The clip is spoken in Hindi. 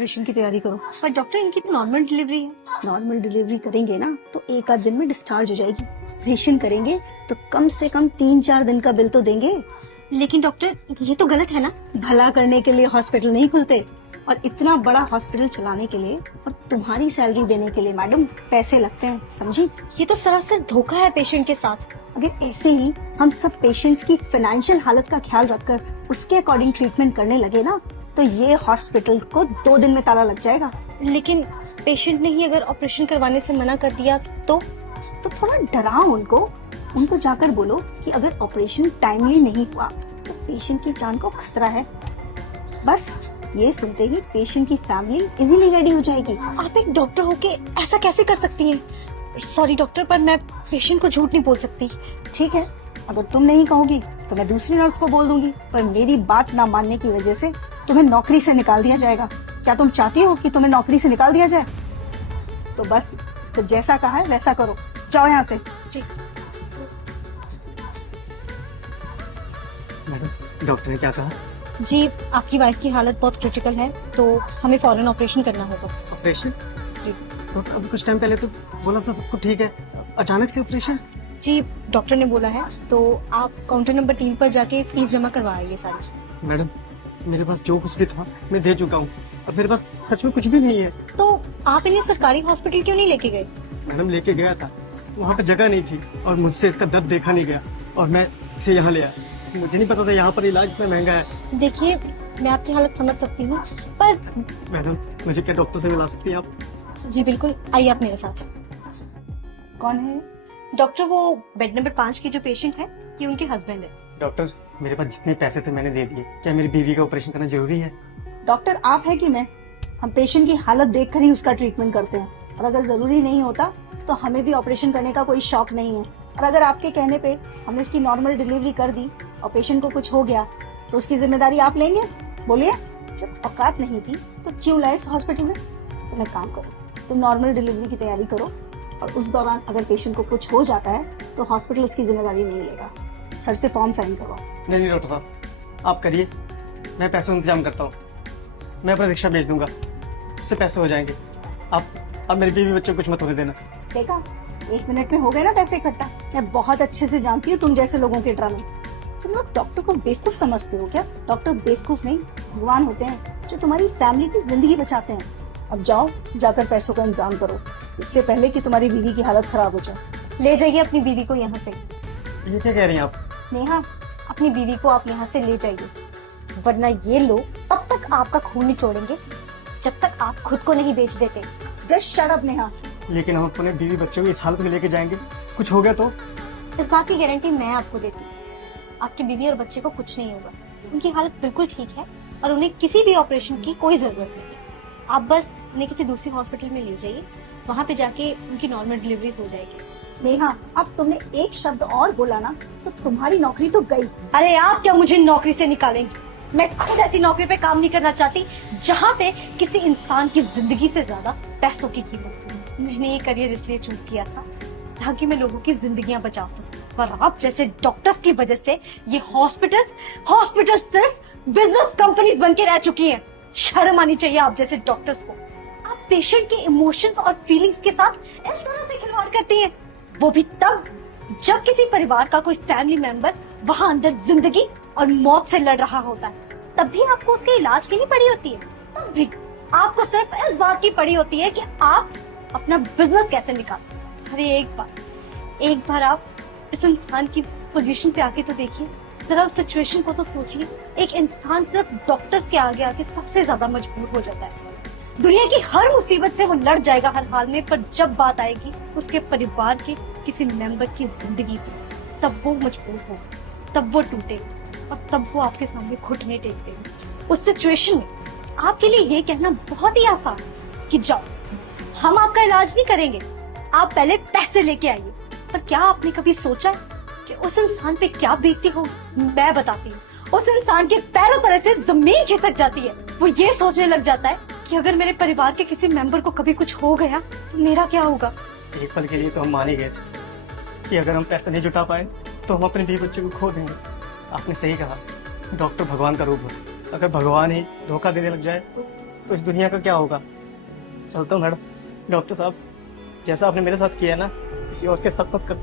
ऑपरेशन की तैयारी करो। पर डॉक्टर इनकी तो नॉर्मल डिलीवरी है। नॉर्मल डिलीवरी करेंगे ना तो एक आध दिन में डिस्चार्ज हो जाएगी। ऑपरेशन करेंगे तो कम से कम 3-4 दिन का बिल तो देंगे। लेकिन डॉक्टर ये तो गलत है ना। भला करने के लिए हॉस्पिटल नहीं खुलते, और इतना बड़ा हॉस्पिटल चलाने के लिए और तुम्हारी सैलरी देने के लिए मैडम पैसे लगते हैं, समझी? ये तो सरासर धोखा है पेशेंट के साथ। अगर ऐसे ही हम सब पेशेंट्स की फाइनेंशियल हालत का ख्याल रखकर उसके अकॉर्डिंग ट्रीटमेंट करने लगे ना तो ये हॉस्पिटल को 2 दिन में ताला लग जाएगा। लेकिन पेशेंट ने ही अगर ऑपरेशन करवाने से मना कर दिया तो थोड़ा डराओ उनको जाकर बोलो कि अगर ऑपरेशन टाइमली नहीं हुआ तो पेशेंट की जान को खतरा है। बस ये सुनते ही पेशेंट की फैमिली इजीली रेडी हो जाएगी। आप एक डॉक्टर होके ऐसा कैसे कर सकती हैं? सॉरी डॉक्टर, पर मैं पेशेंट को झूठ नहीं बोल सकती। ठीक है, अगर तुम नहीं कहोगी तो मैं दूसरी नर्स को बोल दूंगी, पर मेरी बात ना मानने की वजह से तुम्हें नौकरी से निकाल दिया जाएगा। क्या तुम चाहती हो कि तुम्हें नौकरी से निकाल दिया जाए? तो बस तो जैसा कहा है वैसा करो, जाओ यहाँ से। जी। मैडम, डॉक्टर ने क्या कहा? जी, आपकी वाइफ की हालत बहुत क्रिटिकल है तो हमें फौरन ऑपरेशन करना होगा। ऑपरेशन? जी। तो अब कुछ टाइम पहले तो बोला था सबको ठीक है, अचानक से ऑपरेशन? जी, डॉक्टर ने बोला है तो आप काउंटर नंबर 3 पर जाके फीस जमा करवाइए सारी। मैडम, मेरे पास जो कुछ भी था मैं दे चुका हूँ, अब मेरे पास सच में कुछ भी नहीं है। तो आप इन्हें सरकारी हॉस्पिटल क्यों नहीं लेके गए? मैडम, लेके गया था, वहाँ पे जगह नहीं थी और मुझसे इसका दर्द देखा नहीं गया और मैं इसे यहाँ ले आया। मुझे नहीं पता था यहाँ पर इलाज इतना महंगा है। देखिए, मैं आपकी हालत समझ सकती हूँ, पर मैडम, मुझे क्या डॉक्टर से मिला सकती हैं आप? जी बिल्कुल, आइए आप मेरे साथ। कौन है? डॉक्टर, वो बेड नंबर 5 की जो पेशेंट है ये उनके हस्बैंड है। डॉक्टर, मेरे पास जितने पैसे थे मैंने दे दिए, क्या मेरी बीवी का ऑपरेशन करना जरूरी है? डॉक्टर आप है कि मैं? हम पेशेंट की हालत देखकर ही उसका ट्रीटमेंट करते हैं, और अगर जरूरी नहीं होता तो हमें भी ऑपरेशन करने का कोई शौक नहीं है। और अगर आपके कहने पे हमने उसकी नॉर्मल डिलीवरी कर दी और पेशेंट को कुछ हो गया तो उसकी जिम्मेदारी आप लेंगे? बोलिए। जब औकात नहीं थी तो क्यों लाए इस हॉस्पिटल में? तुम एक काम करो, तुम नॉर्मल डिलीवरी की तैयारी करो, और उस दौरान अगर पेशेंट को कुछ हो जाता है तो हॉस्पिटल उसकी जिम्मेदारी नहीं लेगा। सर से फॉर्म साइन करवाओ। नहीं डॉक्टर साहब, आप करिए, मैं पैसों का इंतजाम करता हूँ। मैं अपना रिक्शा भेज दूंगा, उससे पैसे हो जाएंगे। आप मेरी बीवी बच्चों को कुछ मत होने देना। देखा, 1 मिनट में हो गए ना पैसे इकट्ठा। मैं बहुत अच्छे से जानती हूँ तुम जैसे लोगों के ड्रामे। तुम लोग डॉक्टर को बेवकूफ समझते हो क्या? डॉक्टर बेवकूफ नहीं, भगवान होते हैं जो तुम्हारी फैमिली की जिंदगी बचाते हैं। अब जाओ, जाकर पैसों का इंतजाम करो, इससे पहले कि तुम्हारी बीवी की हालत खराब हो जाए। ले जाइए अपनी बीवी को यहाँ से। ये क्या कह रही हैं आप? नेहा, अपनी बीवी को आप यहाँ से ले जाइए, वरना ये लोग तब तक आपका खून नहीं छोड़ेंगे जब तक आप खुद को नहीं बेच देते। Just shut up Neha. लेकिन हम अपने बीवी बच्चों को इस हालत में लेके जाएंगे, कुछ हो गया तो? इस बात की गारंटी मैं आपको देती हूँ, आपकी बीवी और बच्चे को कुछ नहीं होगा। उनकी हालत बिल्कुल ठीक है और उन्हें किसी भी ऑपरेशन की कोई जरूरत नहीं है। आप बस उन्हें किसी दूसरी हॉस्पिटल में ले जाइए, वहाँ पे जाके उनकी नॉर्मल डिलीवरी हो जाएगी। नेहा, अब तुमने एक शब्द और बोला ना तो तुम्हारी नौकरी तो गई। अरे आप क्या मुझे नौकरी से निकालेंगे? मैं खुद ऐसी नौकरी पे काम नहीं करना चाहती जहाँ पे किसी इंसान की जिंदगी से ज्यादा पैसों की कीमत हो। मैंने ये करियर इसलिए चूज किया था ताकि मैं लोगों की जिंदगियां बचा सकूं, और आप जैसे डॉक्टर्स की वजह से ये हॉस्पिटल सिर्फ बिजनेस कंपनीज बन के रह चुकी हैं। शर्म आनी चाहिए आप जैसे डॉक्टर्स को। आप पेशेंट के इमोशंस और फीलिंग्स के साथ इस तरह से खिलवाड़ करती हैं, वो भी तब जब किसी परिवार का कोई फैमिली मेंबर वहां अंदर जिंदगी और मौत से लड़ रहा होता है। तब भी आपको उसके इलाज की नहीं पड़ी होती है, तब भी आपको सिर्फ इस बात की पड़ी होती है कि आप अपना बिजनेस कैसे निकालें। अरे एक बार आप इस इंसान की पोजीशन पे आके तो देखिए, जरा उस सिचुएशन को तो सोचिए। एक इंसान सिर्फ डॉक्टर्स के आगे आके सबसे ज्यादा मजबूर हो जाता है। दुनिया की हर मुसीबत से वो लड़ जाएगा हर हाल में, पर जब बात आएगी उसके परिवार के किसी मेंबर की जिंदगी पे, तब वो मजबूर हो, तब वो टूटे और तब वो आपके सामने घुटने टेक देंगे। उस सिचुएशन में आपके लिए ये कहना बहुत ही आसान है कि जाओ, हम आपका इलाज नहीं करेंगे, आप पहले पैसे लेके आइए। पर क्या आपने कभी सोचा कि उस इंसान पे क्या बीतती हो? मैं बताती हूँ, उस इंसान के पैरों तले से जमीन खिसक जाती है। वो ये सोचने लग जाता है कि अगर मेरे परिवार के किसी मेंबर को कभी कुछ हो गया तो मेरा क्या होगा। एक पल के लिए तो हम मान ही गए थे कि अगर हम पैसे नहीं जुटा पाए तो हम अपने बीवी बच्चे को खो देंगे। आपने सही कहा, डॉक्टर भगवान का रूप है। अगर भगवान ही धोखा देने लग जाए तो इस दुनिया का क्या होगा। चलता हूँ मैडम। डॉक्टर साहब, जैसा आपने मेरे साथ किया है ना, किसी और के साथ मत कर।